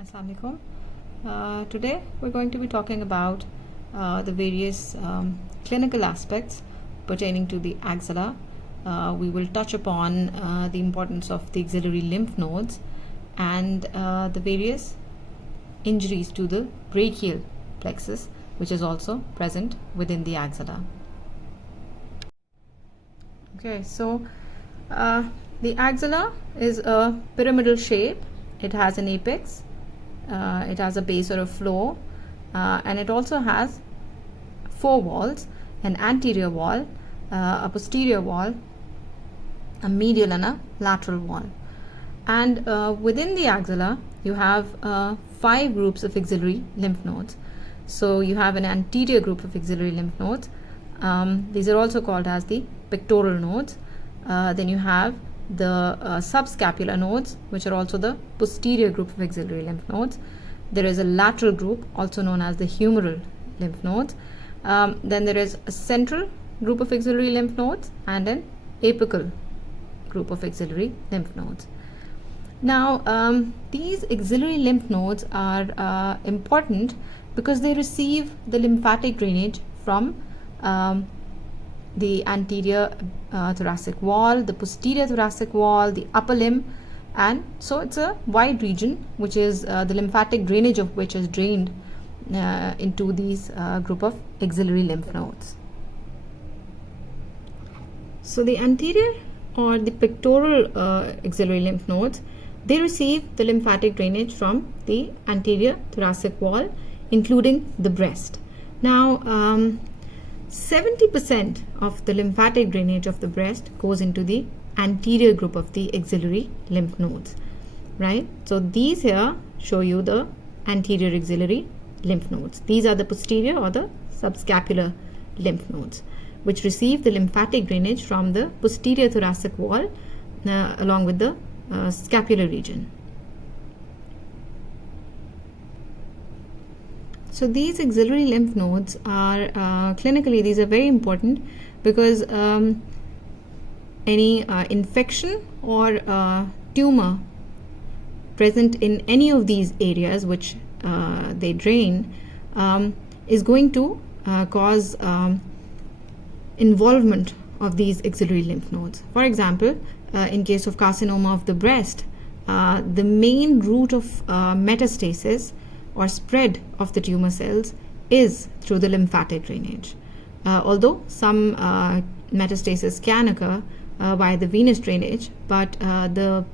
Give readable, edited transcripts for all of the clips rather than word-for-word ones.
Assalamu alaikum. Today we're going to be talking about the various clinical aspects pertaining to the axilla. We will touch upon the importance of the axillary lymph nodes and the various injuries to the brachial plexus, which is also present within the axilla. Okay, so the axilla is a pyramidal shape. It has an apex, it has a base or a floor, and it also has four walls: an anterior wall, a posterior wall, a medial and a lateral wall. And within the axilla you have 5 groups of axillary lymph nodes. So you have an anterior group of axillary lymph nodes. These are also called as the pectoral nodes. Then you have the subscapular nodes, which are also the posterior group of axillary lymph nodes. There is a lateral group, also known as the humeral lymph nodes. Then there is a central group of axillary lymph nodes and an apical group of axillary lymph nodes. Now, these axillary lymph nodes are important because they receive the lymphatic drainage from the anterior thoracic wall, the posterior thoracic wall, the upper limb, and so it's a wide region which is the lymphatic drainage of which is drained into these group of axillary lymph nodes. So the anterior or the pectoral axillary lymph nodes, they receive the lymphatic drainage from the anterior thoracic wall, including the breast. Now 70% of the lymphatic drainage of the breast goes into the anterior group of the axillary lymph nodes, right? So these here show you the anterior axillary lymph nodes. These are the posterior or the subscapular lymph nodes, which receive the lymphatic drainage from the posterior thoracic wall along with the scapular region. So these axillary lymph nodes are clinically, these are very important because any infection or tumor present in any of these areas which they drain is going to cause involvement of these axillary lymph nodes. For example, in case of carcinoma of the breast, the main route of metastasis or spread of the tumor cells is through the lymphatic drainage. Although some metastasis can occur via the venous drainage, but the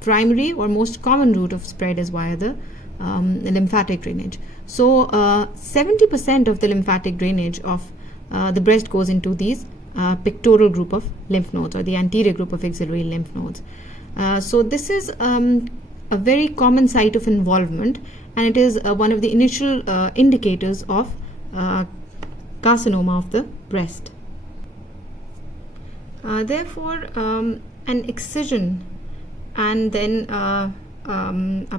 primary or most common route of spread is via the lymphatic drainage. So 70% of the lymphatic drainage of the breast goes into these pectoral group of lymph nodes or the anterior group of axillary lymph nodes. So this is a very common site of involvement, and it is one of the initial indicators of carcinoma of the breast. Therefore, an excision and then a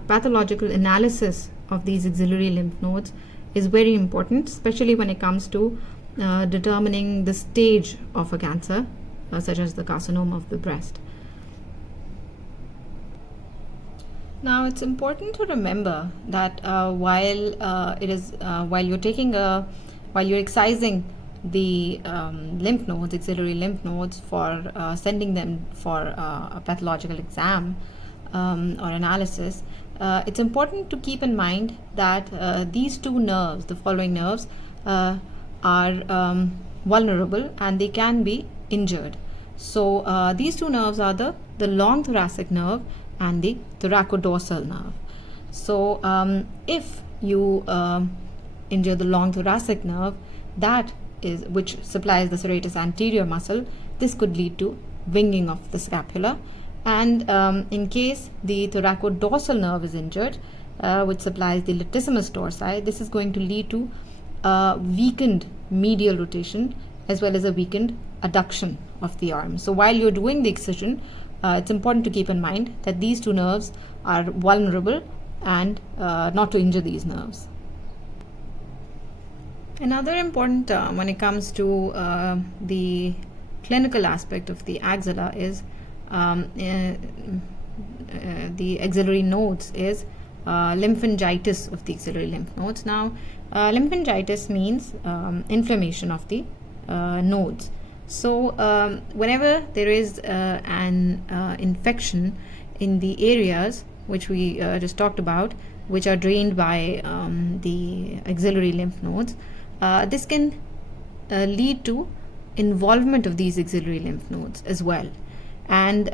pathological analysis of these axillary lymph nodes is very important, especially when it comes to determining the stage of a cancer, such as the carcinoma of the breast. Now, it's important to remember that while you're excising the lymph nodes, axillary lymph nodes, for sending them for a pathological exam or analysis, it's important to keep in mind that these two nerves, the following nerves, are vulnerable and they can be injured. So these two nerves are the long thoracic nerve and the thoracodorsal nerve. So if you injure the long thoracic nerve, that is which supplies the serratus anterior muscle, this could lead to winging of the scapula. And in case the thoracodorsal nerve is injured, which supplies the latissimus dorsi, this is going to lead to weakened medial rotation as well as a weakened adduction of the arm. So while you're doing the excision, it's important to keep in mind that these two nerves are vulnerable and not to injure these nerves. Another important when it comes to the clinical aspect of the axilla is the axillary nodes is lymphangitis of the axillary lymph nodes. Now, lymphangitis means inflammation of the nodes. So, whenever there is an infection in the areas which we just talked about, which are drained by the axillary lymph nodes, this can lead to involvement of these axillary lymph nodes as well, and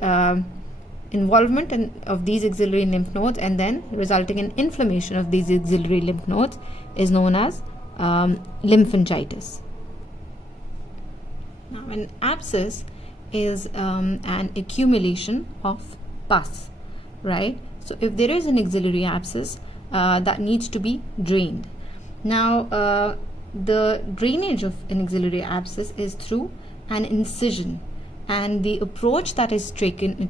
involvement of these axillary lymph nodes and then resulting in inflammation of these axillary lymph nodes is known as lymphangitis. Now, an abscess is an accumulation of pus, right? So if there is an axillary abscess, that needs to be drained. Now, the drainage of an axillary abscess is through an incision, and the approach that is taken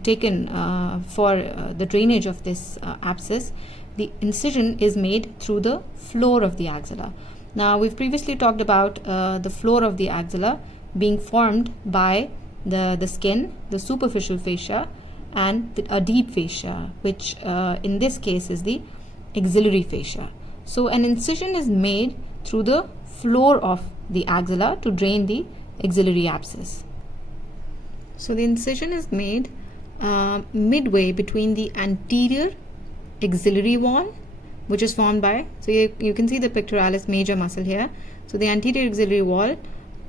for the drainage of this abscess, the incision is made through the floor of the axilla. Now, we've previously talked about the floor of the axilla being formed by the skin, the superficial fascia, and a deep fascia, which in this case is the axillary fascia. So an incision is made through the floor of the axilla to drain the axillary abscess. So the incision is made midway between the anterior axillary wall, which is formed by, so you can see the pectoralis major muscle here. So the anterior axillary wall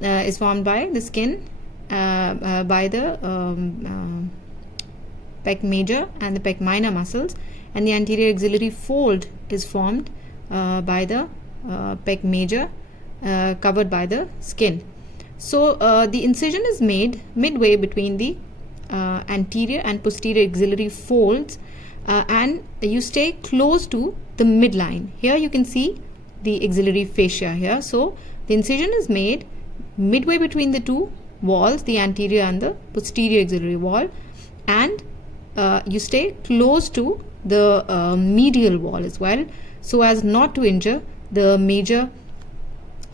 is formed by the skin, by the pec major and the pec minor muscles, and the anterior axillary fold is formed by the pec major, covered by the skin. So the incision is made midway between the anterior and posterior axillary folds, and you stay close to the midline. Here you can see the axillary fascia here. So the incision is made midway between the two walls, the anterior and the posterior axillary wall, and you stay close to the medial wall as well, so as not to injure the major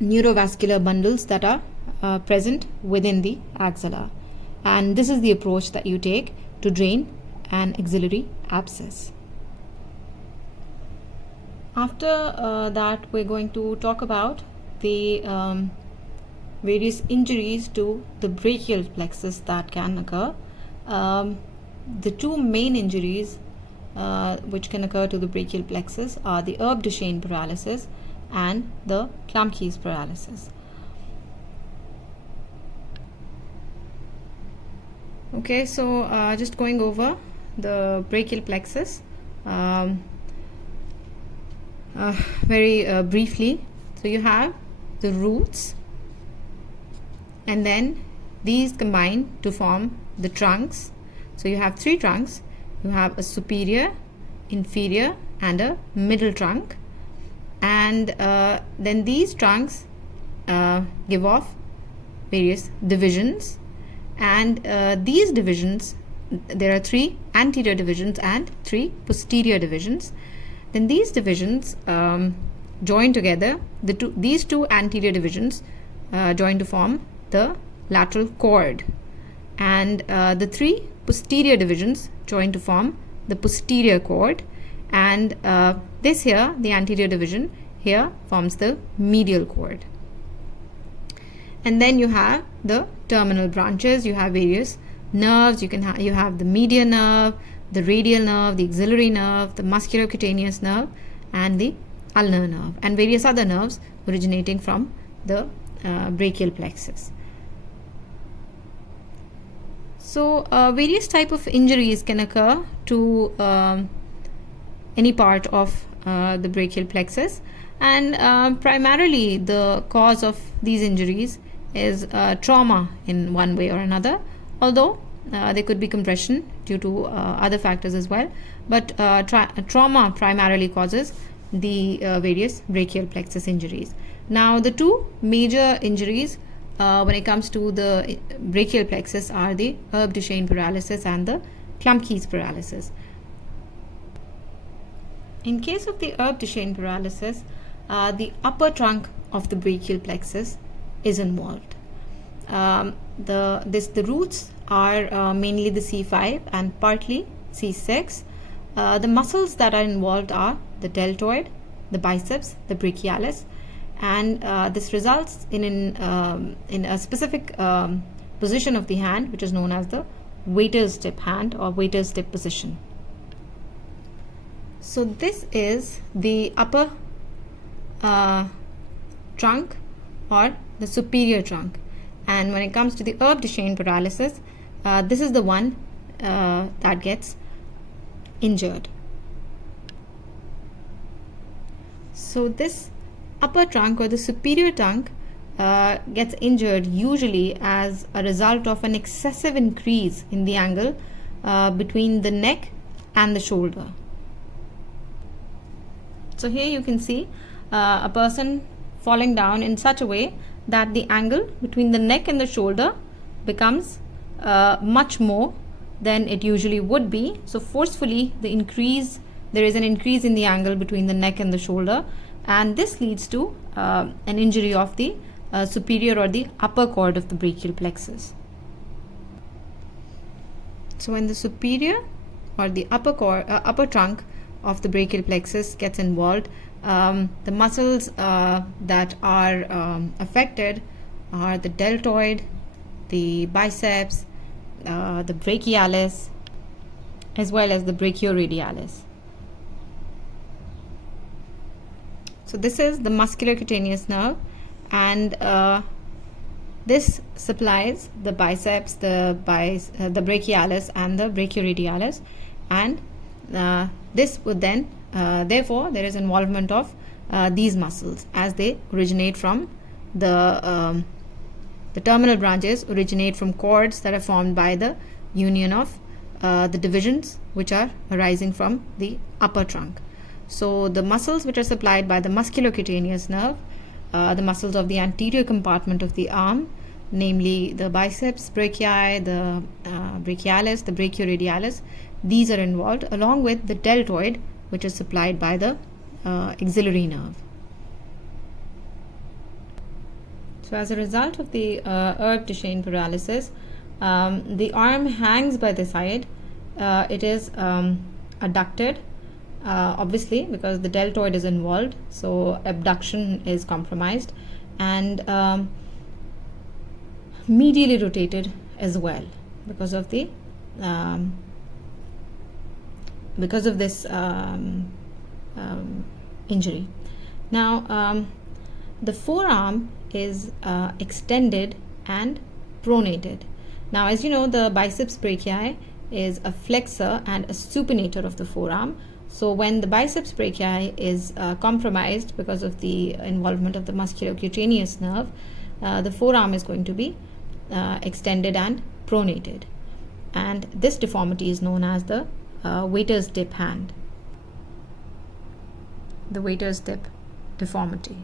neurovascular bundles that are present within the axilla. And this is the approach that you take to drain an axillary abscess. After that, we're going to talk about the various injuries to the brachial plexus that can occur. The two main injuries which can occur to the brachial plexus are the duchene paralysis and the klumpke paralysis. Okay, so just going over the brachial plexus very briefly. So you have the roots, and then these combine to form the trunks. So you have three trunks. You have a superior, inferior, and a middle trunk, and then these trunks give off various divisions, and these divisions, there are three anterior divisions and three posterior divisions. Then these divisions join together. These two anterior divisions join to form the lateral cord, and the three posterior divisions join to form the posterior cord, and this here, the anterior division here, forms the medial cord. And then you have the terminal branches. You have various nerves. You have the median nerve, the radial nerve, the axillary nerve, the musculocutaneous nerve, and the ulnar nerve, and various other nerves originating from the brachial plexus. So various type of injuries can occur to any part of the brachial plexus, and primarily the cause of these injuries is trauma in one way or another, although there could be compression due to other factors as well, but trauma primarily causes the various brachial plexus injuries. Now, the two major injuries when it comes to the brachial plexus are the duchene paralysis and the klumpke paralysis. In case of the duchene paralysis, the upper trunk of the brachial plexus is involved. The roots are mainly the C5 and partly C6. The muscles that are involved are the deltoid, the biceps, the brachialis, and this results in a specific position of the hand, which is known as the waiter's dip hand or waiter's dip position. So this is the upper trunk or the superior trunk, and when it comes to the herb duchene paralysis, this is the one that gets injured. So this upper trunk or the superior trunk gets injured usually as a result of an excessive increase in the angle between the neck and the shoulder. So here you can see a person falling down in such a way that the angle between the neck and the shoulder becomes much more than it usually would be. So forcefully there is an increase in the angle between the neck and the shoulder, and this leads to an injury of the superior or the upper cord of the brachial plexus. So when the superior or the upper trunk of the brachial plexus gets involved, the muscles that are affected are the deltoid, the biceps, the brachialis, as well as the brachioradialis. So this is the muscular cutaneous nerve, and this supplies the biceps, the brachialis, and the brachioradialis, and this would then therefore there is involvement of these muscles as they originate from the terminal branches originate from cords that are formed by the union of the divisions which are arising from the upper trunk. So the muscles which are supplied by the musculocutaneous nerve, the muscles of the anterior compartment of the arm, namely the biceps brachii, the brachialis, the brachioradialis, these are involved, along with the deltoid, which is supplied by the axillary nerve. So as a result of the herb duchene paralysis, the arm hangs by the side. It is adducted, obviously, because the deltoid is involved, so abduction is compromised, and medially rotated as well because of this injury. Now the forearm is extended and pronated. Now, as you know, the biceps brachii is a flexor and a supinator of the forearm. So when the biceps brachii is compromised because of the involvement of the musculocutaneous nerve, the forearm is going to be extended and pronated, and this deformity is known as the waiter's dip hand, the waiter's dip deformity.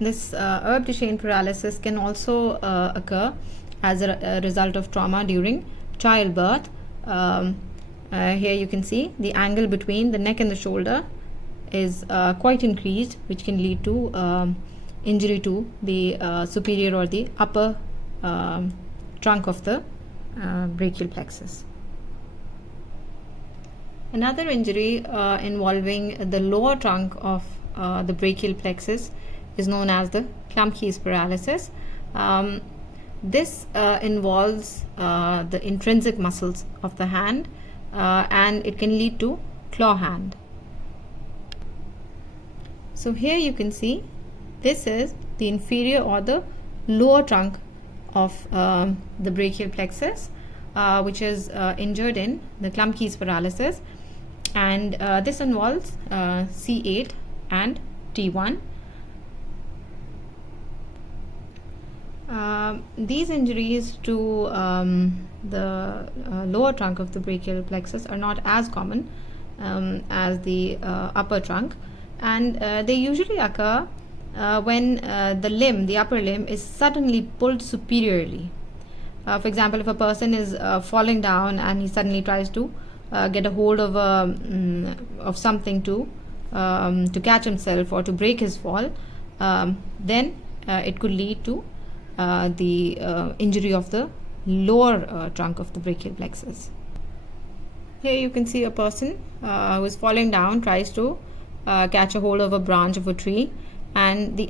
This herb duchene paralysis can also occur as a result of trauma during childbirth. Here you can see the angle between the neck and the shoulder is quite increased, which can lead to injury to the superior or the upper trunk of the brachial plexus. Another injury involving the lower trunk of the brachial plexus is known as the klumpke paralysis. This involves the intrinsic muscles of the hand, and it can lead to claw hand. So here you can see this is the inferior or the lower trunk of the brachial plexus, which is injured in the klumpke paralysis, and this involves C8 and T1. These injuries to the lower trunk of the brachial plexus are not as common as the upper trunk, and they usually occur when the upper limb is suddenly pulled superiorly. For example, if a person is falling down and he suddenly tries to get a hold of something to catch himself or to break his fall, then it could lead to the injury of the lower trunk of the brachial plexus. Here you can see a person who is falling down, tries to catch a hold of a branch of a tree, and the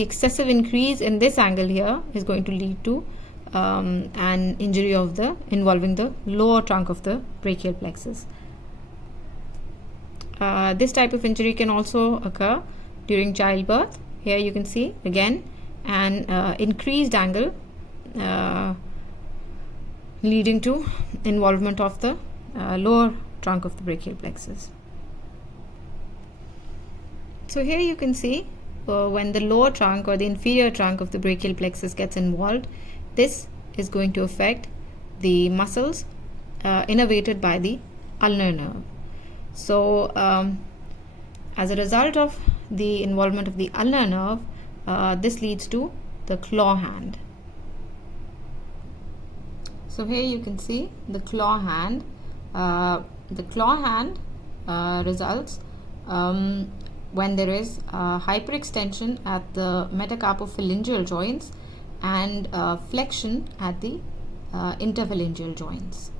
excessive increase in this angle here is going to lead to an injury involving the lower trunk of the brachial plexus. This type of injury can also occur during childbirth. Here you can see again an increased angle leading to involvement of the lower trunk of the brachial plexus. So here you can see when the lower trunk or the inferior trunk of the brachial plexus gets involved, this is going to affect the muscles innervated by the ulnar nerve. So as a result of the involvement of the ulnar nerve, this leads to the claw hand. So here you can see the claw hand. The claw hand results when there is hyperextension at the metacarpophalangeal joints and flexion at the interphalangeal joints.